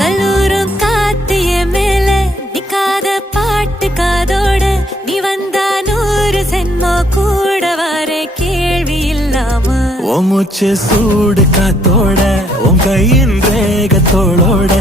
கல்லூரும் காத்திய மேல நிக்காத பாட்டு காதோட நீ வந்தா 100 சென்மோ கூட வர கேள்வி இல்லாம மூச்சு சூடு காத்தோட உன் கையின் ரேகத்தோளோட